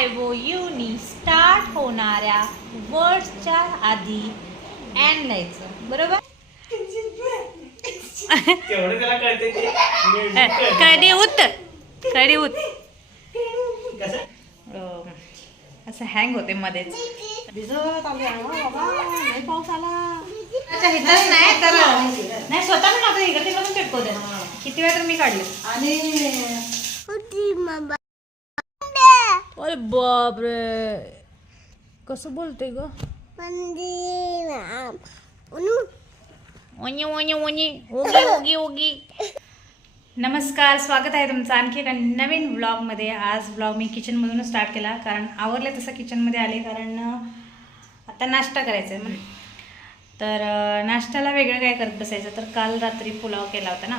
I ओ नी start होणाऱ्या वर्ड्सच्या आधी अँड लिहायचं. बरोबर. कडी उत कडी उत. असं हँग होते मध्येच. भिजत आले हा पाऊस आला. अच्छा हिथंच नाही तर नाही स्वतः आता इकडे तिकडे चिटकवते. किती वेळा तर मी काढले. आणि अरे बापरे. कसं बोलते ग? ओनी ओनी ओनी. ओगी ओगी ओगी. नमस्कार स्वागत आहे तुमचं आणखी एका नवीन ब्लॉगमध्ये आज ब्लॉग मी किचनमधूनच स्टार्ट केला कारण आवरले तसं किचनमध्ये आले कारण आता नाश्ता करायचा आहे तर नाश्त्याला वेगळं काय करत बसायचं? तर काल रात्री पुलाव केला होता ना.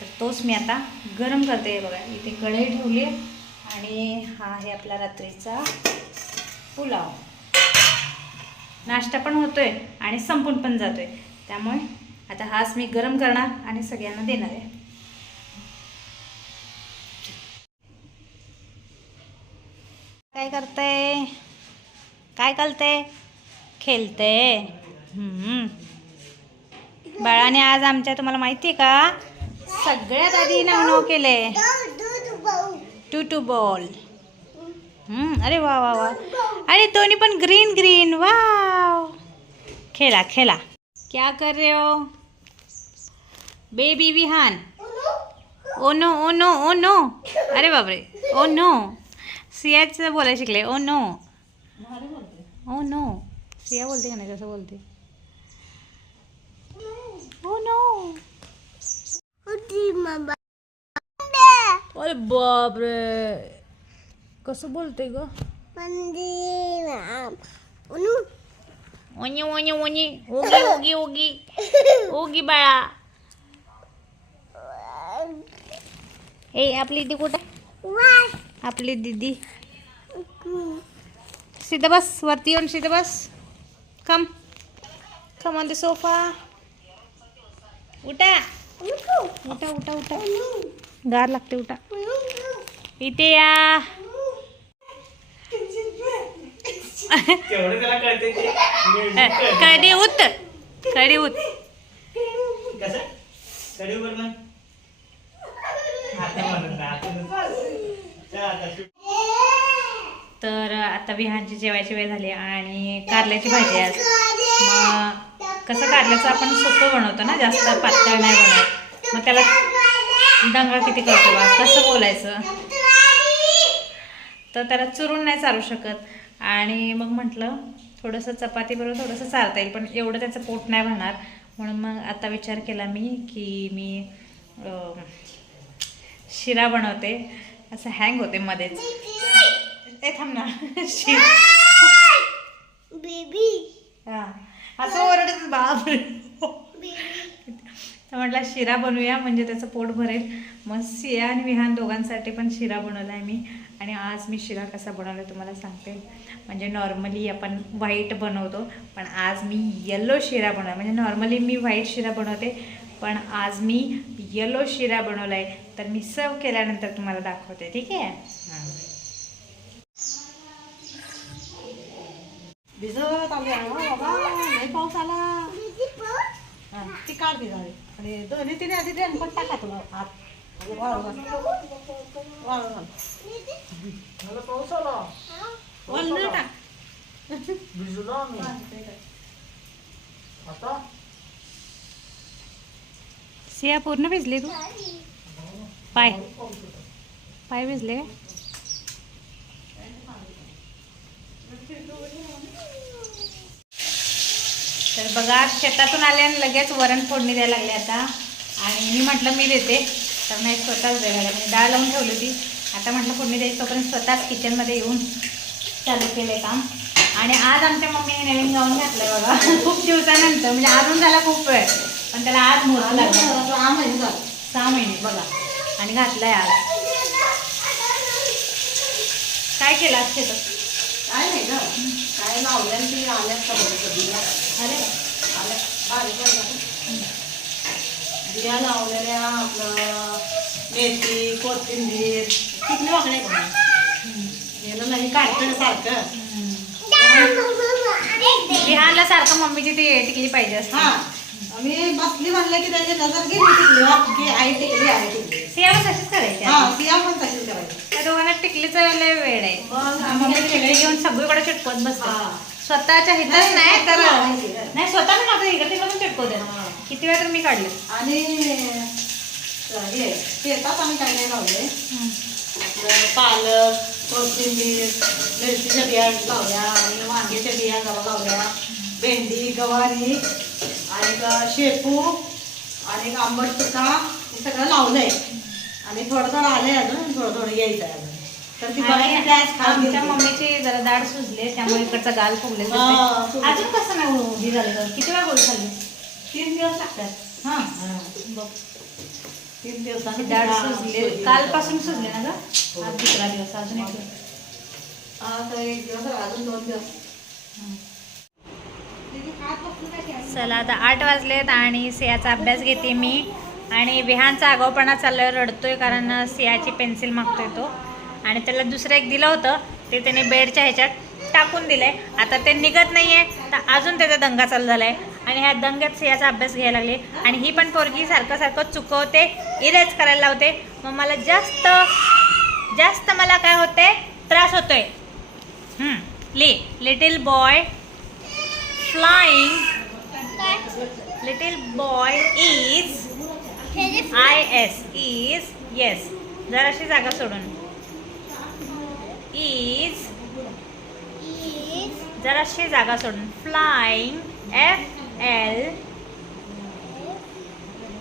तर तोच मी आता गरम करते बघा. इथे कढई ठेवली आहे. आणि हा आहे आपला रात्रीचा पुलाव. नाश्ता पण होतोय आणि संपून पण जातोय. त्यामुळे आता हाच मी गरम करणार आणि सगळ्यांना देणार आहे. काय करते काय करते खेळते हम्म. बाळाने आज आमच्या तुम्हाला माहिती आहे का? सगळ्यात आधी नवनव केले टू टू बॉल अरे वा वा वा. अरे दोन्ही पण ग्रीन ग्रीन वाव. खेला खेला क्या कर रहे हो? Baby Vihan. Oh no oh no oh no अरे बापरे. ओ नो सियाचं बोलायला शिकले. Oh no oh no Siya बोलते का नाही? कसं बोलते ओ नो अरे बापरे कसं बोलते ग ओनी ओनी ओनी ओगी ओगी ओगी ओगी बाळा ए आपली दीदी कुठं आपली दीदी सीधा बस वरती येऊन सीधा बस come come on the sofa उठा उठा उठा उठा गार लागते उठा इथे या. कडी उत. कडी उत. तर आता विहानची जेवायची वेळ झाली आणि कारल्याची भाजी आज. मग कसं कारल्याचं आपण सोपं बनवतो ना जास्त पातळ नाही बनवत. मग त्याला दंगा किती करतो बा? कसं बोलायचं? तर त्याला चुरून नाही चालू शकत. आणि मग म्हटलं थोडंसं चपाती बरोबर थोडंसं चालता येईल पण एवढं त्याचं पोट नाही भरणार. म्हणून मग आता विचार केला मी की मी शिरा बनवते. असं हँग होते मध्येच. ए थांब ना. शिरा. हा. असं ओरडत बाप तर म्हटलं शिरा बनवूया म्हणजे त्याचं पोट भरेल. मग सिया आणि विहान दोघांसाठी पण शिरा बनवला आहे मी. आणि आज मी शिरा कसा बनवला तुम्हाला सांगते. म्हणजे नॉर्मली आपण व्हाईट बनवतो पण आज मी येलो शिरा बनवला म्हणजे नॉर्मली मी व्हाईट शिरा बनवते पण आज मी येलो शिरा बनवला आहे तर मी सर्व केल्यानंतर तुम्हाला दाखवते ठीक आहे? भिजत आले बाबा पाऊस आला. हा, ती काढ भिजावी आणि दोन्ही तिने आधी रेनकोट टाका तुला आत वाळू वाळू मला पाऊस आला. वल्ल टाक. भिजलो आम्ही. आता? सिया पूर्ण भिजली तू? पाय. पाय भिजले काय? तर बघा शेतातून आले आणि लगेच वरण फोडणी द्यायला लागले आता. आणि मी म्हटलं मी देते. तर नाही स्वतःच द्यायला लागले म्हणजे डाळ लावून ठेवली होती. आता म्हटलं फोडणी द्यायची तोपर्यंत स्वतःच किचनमध्ये येऊन चालू केले काम. आणि आज आमच्या मम्मीने नवीन गाऊन घातलं बघा. खूप दिवसानंतर. म्हणजे अजून झाला खूप वेळ. पण त्याला आज मुहूर्त लागला. सहा महिने झाले सहा महिने बघा. आणि घातलाय आज. काय केलं आज शेतात? काय नाही ग. काय लावल्या ती आल्यात का बरं कधी अरे आल्या बारीक. बिया लावलेल्या आपलं मेथी कोथिंबीर किती वाकडे का? नाही काढतो सारखं. विहानला सारखं मम्मीची ती टिकली पाहिजे असते. हा. मी बसली म्हणलं की त्याची नजर गेली टिकली. की आई टिकली आई टिकली. सिया पण तशीच करायची हा सिया पण तशीच दोघांना टिकलीचं लय वेळ आहे. मम्मी आम्ही टिकली घेऊन सगळीकडे चिटकवत. बसतात स्वतःच्या हिताच नाही तर नाही स्वतः पण आता इकडे तिकडे चिटकवते. किती वेळा तर मी काढले. आणि हे शेतात आम्ही काय काय लावले पालक कोथिंबीर मिरचीच्या बिया लावल्या आणि वांग्याच्या बिया जरा लावल्या. भेंडी गवारी आणि शेपू आणि आंबट चुका हे सगळं लावलंय. आणि थोडं थोडं आलंय अजून थोडं थोडं यायचं आहे अजून तर ती बघायची आमच्या. मम्मीची जरा दाढ सुजले त्यामुळे इकडचा गाल फुगले हा. अजून कसं नाही उभी झालं गं? किती वेळा गोल खाल्ली तीन दिवस लागतात हा हा. बघ तीन दिवसांनी दाढ तिला सुजले सुजली. कालपासून सुजले ना ग आज दुसरा दिवस अजून एक दिवस. हा, तर एक दिवस अजून दोन दिवस चला आता आठ वाजलेत आणि सियाचा अभ्यास घेते मी आणि विहानचा आगाऊपणा चाललाय रडतोय कारण सियाची पेन्सिल मागतोय तो. आणि त्याला दुसरं एक दिलं होतं ते त्याने बेडच्या ह्याच्यात टाकून दिलंय. आता ते निघत नाहीये तर अजून त्याचा दंगा चालू झालाय. आणि ह्या दंग्यात सियाचा अभ्यास घ्यायला लागले. आणि ही पण पोरगी सारखं सारखं चुकवते इरेज करायला लावते. मग मला जास्त जास्त मला काय होते त्रास होतोय. ले little boy flying. little boy is I S is yes जराशी जागा सोडून is जराशी जागा सोडून flying F L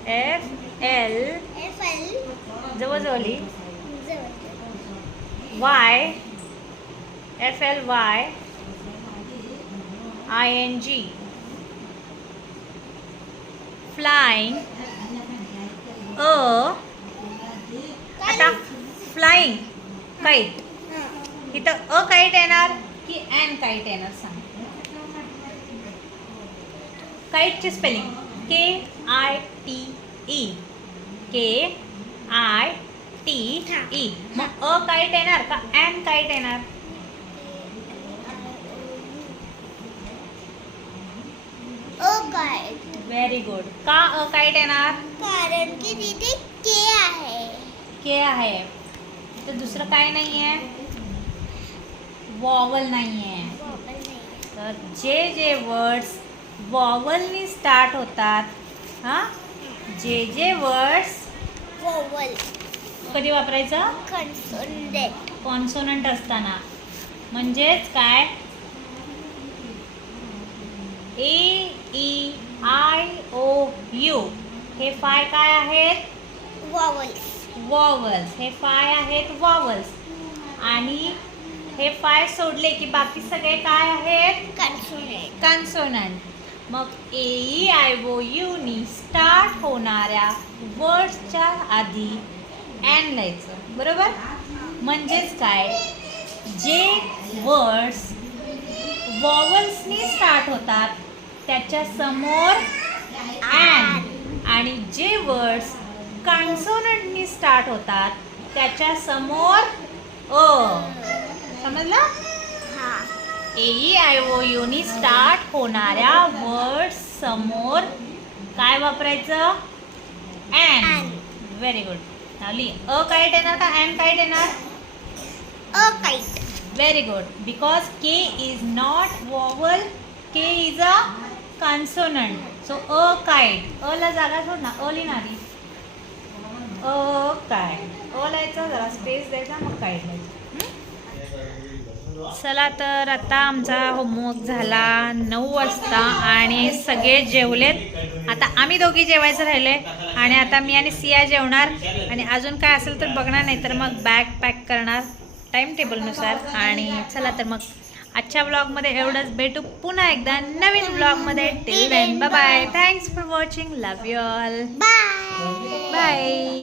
F L जवळजवळी Y F L Y I N G flying a आता फ्लाइंग काईट इथं अ काईट येणार की एन काईट येणार सांग. काईटची spelling K I T E K I T E मग अ काईट येणार का एन काईट येणार? व्हेरी गुड का अ काईट येणार? कारण की तिथे के आहे. के आहे. तर दुसरं काय नाही आहे वॉवल नाही आहे तर जे जे वर्ड्स वॉवलनी स्टार्ट होतात हां? जे जे वर्ड्स वोवल कधी वापरायचं? कन्सोनेंट कॉन्सोनंट असताना. म्हणजेच काय? A E I O U हे फाय काय आहेत? वोवल्स वॉवल्स हे फाय आहेत वॉवल्स आणि हे फाय सोडले की बाकी सगळे काय आहेत? कन्सोनेंट कन्सोनंट मग ए ई आय ओ नी स्टार्ट होणाऱ्या वर्ड्सच्या आधी एन लिहायचं. बरोबर? म्हणजेच काय? जे वर्ड्स वॉवल्सनी स्टार्ट होतात त्याच्यासमोर एन आणि जे वर्ड्स कन्सोनंटनी स्टार्ट होतात त्याच्यासमोर अ समजलं? हा. ए ई आय ओ नी स्टार्ट होणाऱ्या वर्ड समोर काय वापरायचं? An An. व्हेरी गुड नावली अ काईट येणार का? एन काईट येणार? A kite very good because K is not vowel K is a consonant so a काय अ ला जागा सोड ना. अ लिहिणारी. अ काय अ लायचा जरा स्पेस द्यायचा मग काय लिहायचं. चला तर आता आमचा होमवर्क झाला नऊ वाजता आणि सगळे जेवलेत. आता आम्ही दोघी जेवायचं राहिले आणि आता मी आणि सिया जेवणार. आणि अजून काय असेल तर बघणार नाही तर मग बॅग पॅक करणार टाईम टेबलनुसार आणि चला तर मग आजच्या ब्लॉगमध्ये एवढंच. भेटू पुन्हा एकदा नवीन ब्लॉगमध्ये till then bye thanks for watching love you all bye bye